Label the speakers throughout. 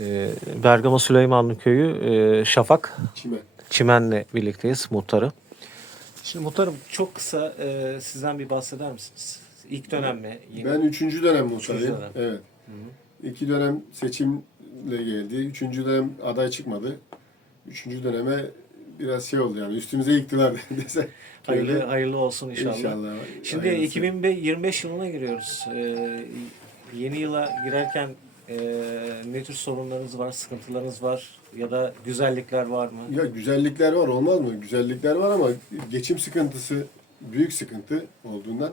Speaker 1: Ee, Bergama Süleymanlı Köyü e, Şafak
Speaker 2: Çimen.
Speaker 1: Çimen'le birlikteyiz muhtarı. Şimdi muhtarım çok kısa e, sizden bir bahseder misiniz? İlk dönem mi? Yeni-
Speaker 2: Ben üçüncü dönem muhtarıyım.
Speaker 1: Dönem.
Speaker 2: Evet. İki dönem seçimle geldi. Üçüncü dönem aday çıkmadı. Üçüncü döneme biraz şey oldu yani üstümüze yıktılar dese.
Speaker 1: hayırlı,
Speaker 2: Öyle.
Speaker 1: hayırlı olsun inşallah.
Speaker 2: İnşallah.
Speaker 1: Şimdi
Speaker 2: Hayırlısı.
Speaker 1: 2025 yılına giriyoruz. Ee, yeni yıla girerken e, ne tür sorunlarınız var, sıkıntılarınız var ya da güzellikler var mı?
Speaker 2: Ya güzellikler var olmaz mı? Güzellikler var ama geçim sıkıntısı büyük sıkıntı olduğundan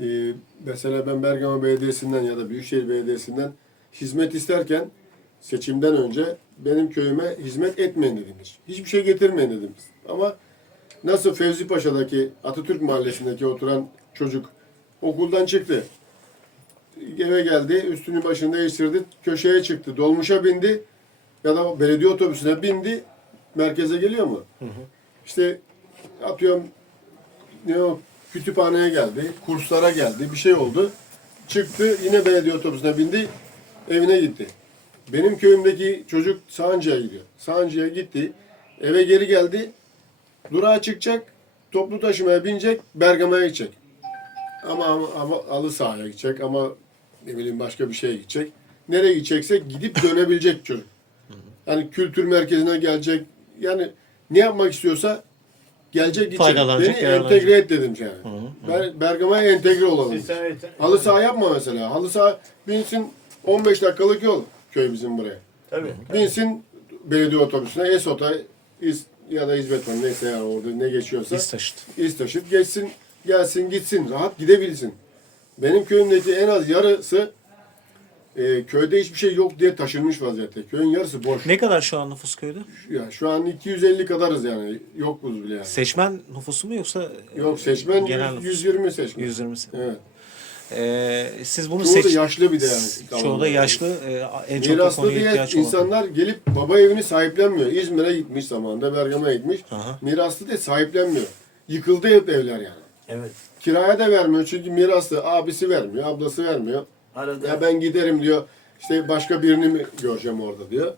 Speaker 2: e, mesela ben Bergama Belediyesi'nden ya da Büyükşehir Belediyesi'nden hizmet isterken seçimden önce benim köyüme hizmet etmeyin dedim hiç. Hiçbir şey getirmeyin dedim. Ama nasıl Fevzi Paşa'daki Atatürk Mahallesi'ndeki oturan çocuk okuldan çıktı. Eve geldi, üstünü başını değiştirdi, köşeye çıktı, dolmuşa bindi ya da belediye otobüsüne bindi, merkeze geliyor mu? İşte atıyorum ne o kütüphaneye geldi, kurslara geldi, bir şey oldu. Çıktı, yine belediye otobüsüne bindi, evine gitti. Benim köyümdeki çocuk Sancı'ya gidiyor. Sancı'ya gitti, eve geri geldi, durağa çıkacak, toplu taşımaya binecek, Bergama'ya gidecek. Ama, ama, ama halı sahaya gidecek ama ne bileyim başka bir şeye gidecek. Nereye gidecekse gidip dönebilecek çocuk. Yani kültür merkezine gelecek. Yani ne yapmak istiyorsa gelecek gidecek. Beni entegre et dedim yani. Ben Bergama'ya entegre olalım. Halı saha yapma mesela. Halı saha binsin 15 dakikalık yol köy bizim buraya.
Speaker 3: Tabii.
Speaker 2: Binsin belediye otobüsüne, Esot'a İz, ya da İzbeton neyse yani orada ne geçiyorsa.
Speaker 1: Biz taşıt.
Speaker 2: İz taşıt geçsin, gelsin gitsin, rahat gidebilsin. Benim köyümdeki en az yarısı e, köyde hiçbir şey yok diye taşınmış vaziyette. Köyün yarısı boş.
Speaker 1: Ne kadar şu an nüfus köyde?
Speaker 2: Ya şu an 250 kadarız yani. Yokuz bile yani.
Speaker 1: Seçmen nüfusu mu yoksa
Speaker 2: Yok seçmen
Speaker 1: genel
Speaker 2: 100,
Speaker 1: nüfus?
Speaker 2: 120 seçmen.
Speaker 1: 120.
Speaker 2: Evet.
Speaker 1: Ee, siz bunu
Speaker 2: Çoğu da
Speaker 1: seç...
Speaker 2: yaşlı bir de yani.
Speaker 1: Çoğu da yaşlı. e, en çok da
Speaker 2: Miraslı
Speaker 1: konuya
Speaker 2: diye
Speaker 1: ihtiyaç olan.
Speaker 2: insanlar gelip baba evini sahiplenmiyor. İzmir'e gitmiş zamanında, Bergama'ya gitmiş.
Speaker 1: Aha.
Speaker 2: Miraslı diye sahiplenmiyor. Yıkıldı hep evler yani.
Speaker 3: Evet.
Speaker 2: Kiraya da vermiyor çünkü miraslı. Abisi vermiyor, ablası vermiyor.
Speaker 3: Arada
Speaker 2: Ya ben giderim diyor. İşte başka birini mi göreceğim orada diyor.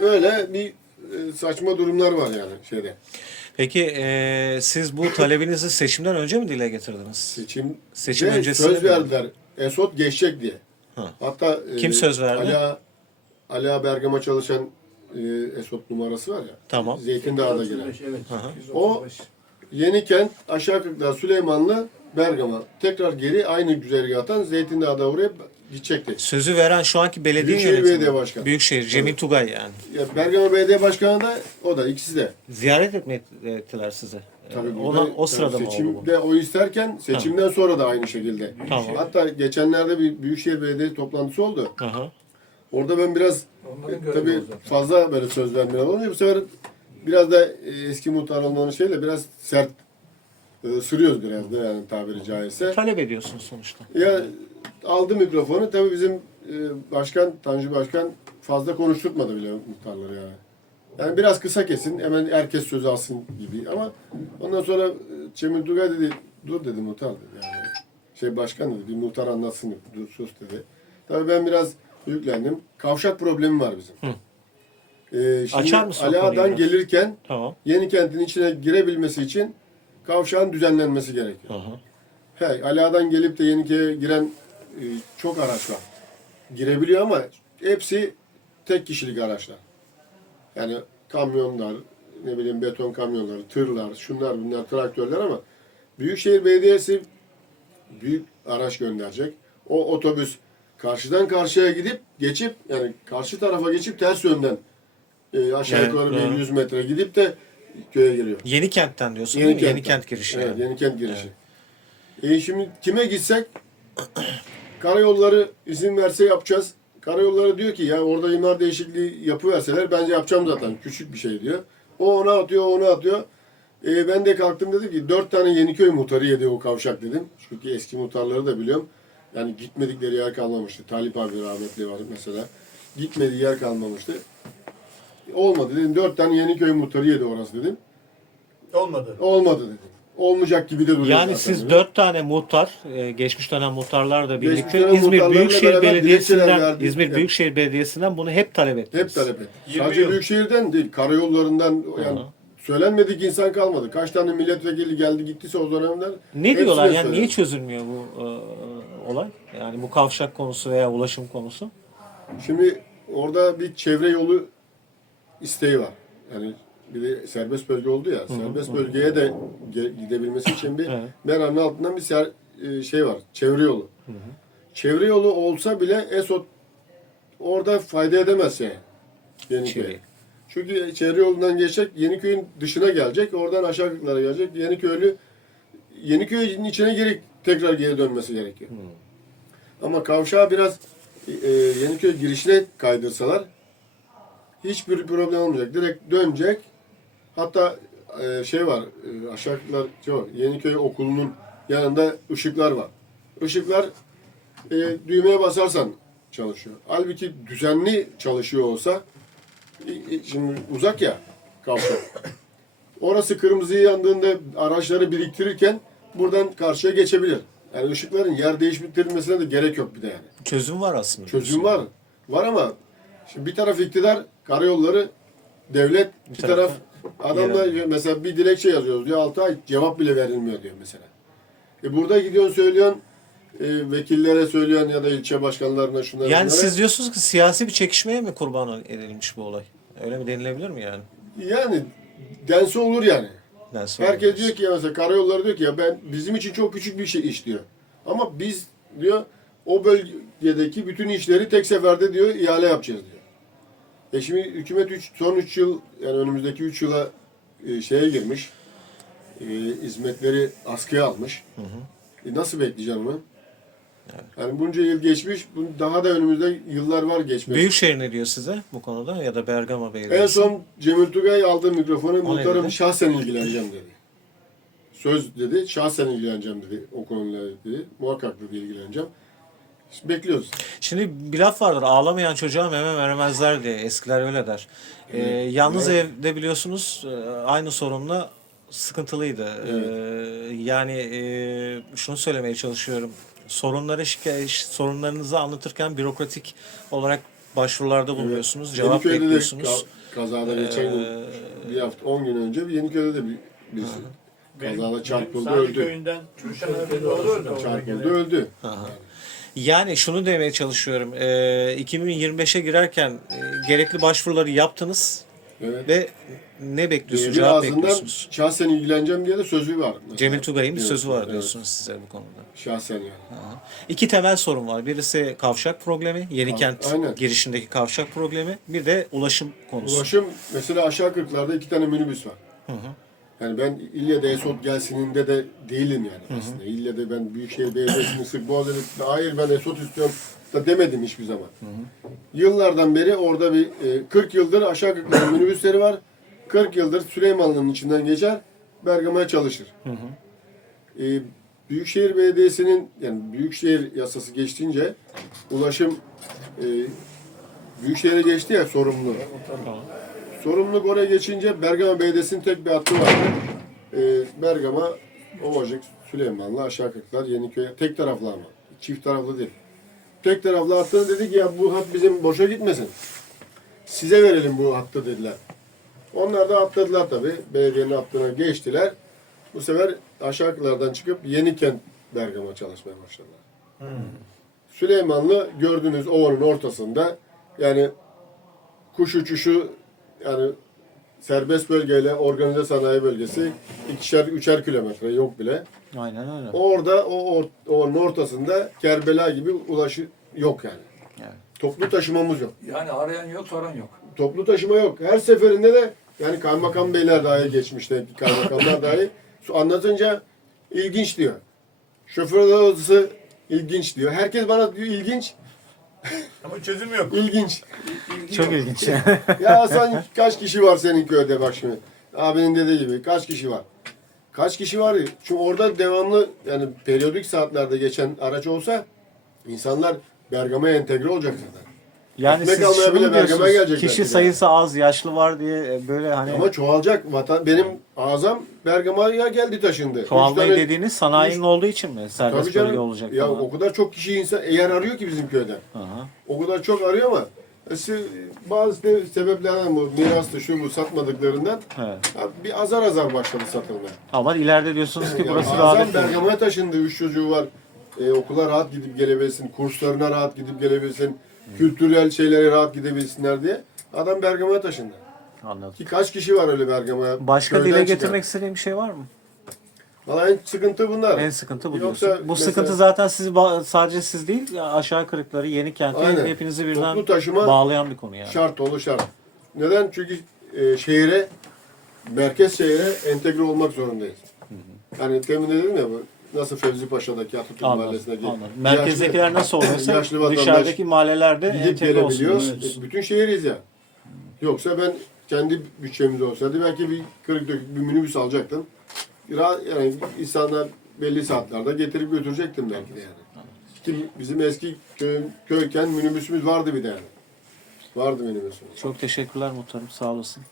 Speaker 2: Öyle bir e, saçma durumlar var yani şeyde.
Speaker 1: Peki e, siz bu talebinizi seçimden önce mi dile getirdiniz?
Speaker 2: Seçim,
Speaker 1: Seçim
Speaker 2: ve
Speaker 1: öncesinde
Speaker 2: söz
Speaker 1: mi?
Speaker 2: verdiler. Esot geçecek diye.
Speaker 1: Ha.
Speaker 2: Hatta e,
Speaker 1: Kim söz verdi?
Speaker 2: Ala, Ala Bergama çalışan e, Esot numarası var ya.
Speaker 1: Tamam.
Speaker 2: Zeytindağ'da giren.
Speaker 3: 35, evet.
Speaker 1: Aha.
Speaker 3: 135.
Speaker 2: O Yenikent, Aşağı Kırklar, Süleymanlı, Bergama. Tekrar geri aynı güzergahtan Zeytindağ'da uğrayıp gidecekti.
Speaker 1: Sözü veren şu anki belediye
Speaker 2: Büyükşehir
Speaker 1: yönetimi.
Speaker 2: Belediye Başkanı.
Speaker 1: Büyükşehir, Cemil Tugay yani.
Speaker 2: Ya Bergama Belediye Başkanı da o da ikisi de.
Speaker 1: Ziyaret etmek ettiler size. Ee,
Speaker 2: Tabii
Speaker 1: Ona,
Speaker 2: burada-
Speaker 1: o sırada
Speaker 2: tabii
Speaker 1: mı oldu bu?
Speaker 2: seçimde o isterken seçimden sonra da aynı şekilde.
Speaker 1: Tamam.
Speaker 2: Hatta geçenlerde bir Büyükşehir Belediyesi toplantısı oldu.
Speaker 1: Aha.
Speaker 2: Orada ben biraz e, tabii fazla böyle söz vermeye olunca bu sefer biraz da e, eski muhtar olmanın şeyle biraz sert e, ısırıyoruz biraz da yani tabiri caizse.
Speaker 1: Talep ediyorsunuz sonuçta.
Speaker 2: Ya aldı mikrofonu tabii bizim e, başkan Tanju Başkan fazla konuşturmadı bile muhtarları yani. Yani biraz kısa kesin hemen herkes söz alsın gibi ama ondan sonra e, Cemil Tugay dedi dur dedi muhtar dedi yani. Şey başkan dedi bir muhtar anlatsın dur sus dedi. Tabii ben biraz yüklendim. Kavşak problemi var bizim.
Speaker 1: Hı.
Speaker 2: Ee, şimdi
Speaker 1: Açar mısın o konuyu biraz?
Speaker 2: gelirken
Speaker 1: Tamam.
Speaker 2: yeni kentin içine girebilmesi için kavşağın düzenlenmesi gerekiyor.
Speaker 1: Aha.
Speaker 2: He, Ala'dan gelip de Yeniköy'e giren e, çok araç var. Girebiliyor ama hepsi tek kişilik araçlar. Yani kamyonlar, ne bileyim beton kamyonları, tırlar, şunlar bunlar, traktörler ama Büyükşehir Belediyesi büyük araç gönderecek. O otobüs karşıdan karşıya gidip geçip yani karşı tarafa geçip ters yönden e, aşağı
Speaker 1: Evet,
Speaker 2: yukarı bir
Speaker 1: doğru.
Speaker 2: 100 metre gidip de köye giriyor.
Speaker 1: Yeni kentten diyorsun
Speaker 2: Yeni
Speaker 1: değil mi? Yeni
Speaker 2: kentten.
Speaker 1: kent girişi.
Speaker 2: Evet,
Speaker 1: yani.
Speaker 2: yeni kent girişi. E şimdi kime gitsek karayolları izin verse yapacağız. Karayolları diyor ki ya orada imar değişikliği yapıverseler bence yapacağım zaten. Küçük bir şey diyor. O ona atıyor, o ona atıyor. E, ben de kalktım dedim ki dört tane Yeniköy muhtarı yedi o kavşak dedim. Çünkü eski muhtarları da biliyorum. Yani gitmedikleri yer kalmamıştı. Talip abi rahmetli var mesela. Gitmediği yer kalmamıştı. Olmadı dedim. Dört tane Yeniköy muhtarı yedi orası dedim.
Speaker 3: Olmadı.
Speaker 2: Olmadı dedim. olmayacak gibi de duruyor
Speaker 1: Yani
Speaker 2: zaten.
Speaker 1: siz dört tane muhtar, e, geçmiş dönem muhtarlar da
Speaker 2: Geçmiş
Speaker 1: birlikte
Speaker 2: dönem
Speaker 1: İzmir
Speaker 2: muhtarlarla
Speaker 1: Büyükşehir
Speaker 2: beraber dilekçeler
Speaker 1: Belediyesi'nden
Speaker 2: verdik.
Speaker 1: İzmir
Speaker 2: Evet.
Speaker 1: Büyükşehir Belediyesi'nden bunu hep talep ettiniz.
Speaker 2: Hep talep ettik.
Speaker 3: 20
Speaker 2: Sadece
Speaker 3: yıl.
Speaker 2: Büyükşehir'den değil, karayollarından yani söylenmedik insan kalmadı. Kaç tane milletvekili geldi gittiyse o dönemler.
Speaker 1: Ne
Speaker 2: hepsine
Speaker 1: diyorlar yani
Speaker 2: söyledim.
Speaker 1: niye çözülmüyor bu e, olay? Yani bu kavşak konusu veya ulaşım konusu.
Speaker 2: Şimdi orada bir çevre yolu isteği var. Yani bir de serbest bölge oldu ya. serbest bölgeye de gidebilmesi için bir
Speaker 1: Evet.
Speaker 2: Meran'ın altından bir ser, e, şey var. Çevre yolu. Çevre yolu olsa bile ESOT orada fayda edemez yani. Yeniköy'e.
Speaker 1: Çevre.
Speaker 2: Çünkü çevre yolundan geçecek, Yeniköy'ün dışına gelecek, oradan aşağı kırklara gelecek. Yeniköylü Yeniköy'ün içine geri tekrar geri dönmesi gerekiyor. Ama kavşağı biraz e, Yeniköy girişine kaydırsalar hiçbir problem olmayacak. Direkt dönecek. Hatta e, şey var, e, aşağı kırklar, şey var, Yeniköy okulunun yanında ışıklar var. Işıklar e, düğmeye basarsan çalışıyor. Halbuki düzenli çalışıyor olsa şimdi uzak ya kavşak. Orası kırmızı yandığında araçları biriktirirken buradan karşıya geçebilir. Yani ışıkların yer değiştirilmesine de gerek yok bir de yani.
Speaker 1: Çözüm var aslında.
Speaker 2: Çözüm var. Var ama şimdi bir taraf iktidar, karayolları, devlet, bir,
Speaker 1: Bir
Speaker 2: taraf
Speaker 1: yerel.
Speaker 2: mesela bir dilekçe yazıyoruz diyor 6 ay cevap bile verilmiyor diyor mesela. E burada gidiyorsun söylüyorsun e, vekillere söylüyorsun ya da ilçe başkanlarına şunlara
Speaker 1: Yani
Speaker 2: bunlara.
Speaker 1: siz diyorsunuz ki siyasi bir çekişmeye mi kurban edilmiş bu olay? Öyle mi denilebilir mi yani?
Speaker 2: yani dense olur yani.
Speaker 1: Sonra
Speaker 2: Herkes diyor ki ya mesela karayolları diyor ki ya ben bizim için çok küçük bir şey iş diyor. Ama biz diyor o bölgedeki bütün işleri tek seferde diyor ihale yapacağız diyor. E şimdi hükümet üç, son 3 yıl yani önümüzdeki 3 yıla e, şeye girmiş. E, hizmetleri askıya almış. E, nasıl bekleyeceğim onu? Yani bunca yıl geçmiş, daha da önümüzde yıllar var geçmesi.
Speaker 1: Büyükşehir ne diyor size bu konuda ya da Bergama Belediyesi?
Speaker 2: En son Cemil Tugay aldı mikrofonu, muhtarım şahsen ilgileneceğim dedi. Söz dedi, şahsen ilgileneceğim dedi o konuyla dedi. Muhakkak dedi ilgileneceğim. Şimdi bekliyoruz.
Speaker 1: Şimdi bir laf vardır ağlamayan çocuğa meme veremezler diye eskiler öyle der. Ee, yalnız
Speaker 2: Evet.
Speaker 1: evde biliyorsunuz e, aynı sorunla sıkıntılıydı. Ee, yani e, şunu söylemeye çalışıyorum. Sorunları şikayet, sorunlarınızı anlatırken bürokratik olarak başvurularda bulunuyorsunuz, cevap
Speaker 2: Yeniköy'de de
Speaker 1: bekliyorsunuz.
Speaker 2: ka- kazada geçen
Speaker 1: Ee,
Speaker 2: bir hafta, 10 gün önce bir Yeniköy'de de bir, bir kazada çarpıldı,
Speaker 3: Sadi
Speaker 2: öldü.
Speaker 3: köyünden olur da
Speaker 2: Çarpıldı, öldü.
Speaker 1: Yani şunu demeye çalışıyorum. Ee, 2025'e girerken e, gerekli başvuruları yaptınız
Speaker 2: Evet.
Speaker 1: ve ne bekliyorsunuz? Cevap
Speaker 2: ağzından
Speaker 1: bekliyorsunuz.
Speaker 2: şahsen ilgileneceğim diye de sözü var. mesela.
Speaker 1: Cemil Tugay'ın bir
Speaker 2: Evet,
Speaker 1: sözü var
Speaker 2: evet.
Speaker 1: diyorsunuz size bu konuda.
Speaker 2: Şahsen yani.
Speaker 1: Aha. İki temel sorun var. Birisi kavşak problemi, Yenikent
Speaker 2: Aynen.
Speaker 1: girişindeki kavşak problemi. Bir de ulaşım konusu.
Speaker 2: Ulaşım mesela aşağı kırklarda iki tane minibüs var.
Speaker 1: Hı hı.
Speaker 2: Yani ben ille de Esot gelsininde de değilim yani aslında. İlle de ben Büyükşehir Belediyesi'ni sık boğaz edip hayır ben Esot istiyorum da demedim hiçbir zaman. Yıllardan beri orada bir e, 40 yıldır aşağı kırkların minibüsleri var. 40 yıldır Süleymanlı'nın içinden geçer Bergama'ya çalışır. E, Büyükşehir Belediyesi'nin yani Büyükşehir yasası geçtiğince ulaşım e, Büyükşehir'e geçti ya sorumlu.
Speaker 1: Tamam.
Speaker 2: Sorumluluk oraya geçince Bergama Belediyesi'nin tek bir hattı var. Ee, Bergama, Ovacık, Süleymanlı, Aşağı Kırklar, Yeniköy. Tek taraflı ama. Çift taraflı değil. Tek taraflı hattını dedi ki ya bu hat bizim boşa gitmesin. Size verelim bu hattı dediler. Onlar da atladılar tabii. Belediyenin hattına geçtiler. Bu sefer Aşağı Kırklar'dan çıkıp Yenikent Bergama çalışmaya başladılar. Süleymanlı gördüğünüz ovanın ortasında yani kuş uçuşu yani serbest bölgeyle organize sanayi bölgesi ikişer üçer kilometre yok bile.
Speaker 1: Aynen öyle.
Speaker 2: Orada o or- onun ortasında Kerbela gibi ulaşı yok yani.
Speaker 1: Yani.
Speaker 2: Toplu taşımamız yok.
Speaker 3: Yani arayan yok soran yok.
Speaker 2: Toplu taşıma yok. Her seferinde de yani kaymakam beyler dahi geçmişte kaymakamlar dahi su- anlatınca ilginç diyor. Şoför odası ilginç diyor. Herkes bana diyor ilginç,
Speaker 3: Ama çözüm yok.
Speaker 2: ilginç.
Speaker 1: Çok ilginç.
Speaker 2: Ya Hasan kaç kişi var senin köyde bak şimdi. Abinin dediği gibi kaç kişi var? Kaç kişi var? Çünkü orada devamlı yani periyodik saatlerde geçen araç olsa insanlar Bergama'ya entegre olacak zaten.
Speaker 1: Yani
Speaker 2: Ekmek
Speaker 1: siz
Speaker 2: almaya
Speaker 1: şunu
Speaker 2: bile
Speaker 1: diyorsunuz? Kişi
Speaker 2: de.
Speaker 1: sayısı az, yaşlı var diye e, böyle hani
Speaker 2: Ama çoğalacak. Vatan, benim ağzam Bergama'ya geldi taşındı. Üç
Speaker 1: çoğalmayı
Speaker 2: tane-
Speaker 1: dediğiniz sanayinin olduğu için mi?
Speaker 2: Tabii
Speaker 1: Serbest
Speaker 2: canım.
Speaker 1: bölge olacak
Speaker 2: Ya
Speaker 1: falan.
Speaker 2: o kadar çok kişi insan eğer arıyor ki bizim köyden.
Speaker 1: Aha.
Speaker 2: O kadar çok arıyor ama işte bazı de- sebeplerden bu mirastı şu bu satmadıklarından
Speaker 1: Evet.
Speaker 2: ha, bir azar azar başladı satılmaya.
Speaker 1: Ama ileride diyorsunuz ki burası
Speaker 2: Azam
Speaker 1: rağbet görüyor.
Speaker 2: Bergama'ya taşındı. Üç çocuğu var. E, okula rahat gidip gelebilsin. Kurslarına rahat gidip gelebilsin. Kültürel şeylere rahat gidebilsinler diye. Adam Bergama'ya taşındı.
Speaker 1: Anladım.
Speaker 2: Ki kaç kişi var öyle Bergama'ya?
Speaker 1: Başka dile
Speaker 2: çıkan?
Speaker 1: getirmek istediğim bir şey var mı?
Speaker 2: Valla en sıkıntı bunlar.
Speaker 1: En sıkıntı bu
Speaker 2: Yoksa
Speaker 1: diyorsun. Bu
Speaker 2: mesela-
Speaker 1: sıkıntı zaten sizi sadece siz değil, aşağı kırıkları, yeni kenti
Speaker 2: Aynen.
Speaker 1: hepinizi birden
Speaker 2: Toplu taşıma
Speaker 1: bağlayan bir konu yani.
Speaker 2: Şart olur şart. Neden? Çünkü e, şehire, merkez şehire entegre olmak zorundayız. Yani temin dedim ya bu nasıl Fevzi Paşa'daki Atatürk
Speaker 1: Anladım.
Speaker 2: Mahallesi'ndeki
Speaker 1: anladım. Merkezdekiler nasıl oluyorsa
Speaker 2: yaşlı
Speaker 1: dışarıdaki mahallelerde
Speaker 2: gidip
Speaker 1: entegre olsun.
Speaker 2: gelebiliyor.
Speaker 1: diyorsunuz.
Speaker 2: E, bütün şehiriz ya. Yoksa ben kendi bütçemiz olsaydı belki bir kırık dökük bir minibüs alacaktım. Yani insanlar belli saatlerde getirip götürecektim belki de yani. Ki bizim eski köy, köyken minibüsümüz vardı bir de yani. Vardı minibüsümüz.
Speaker 1: Çok teşekkürler muhtarım. Sağ olasın.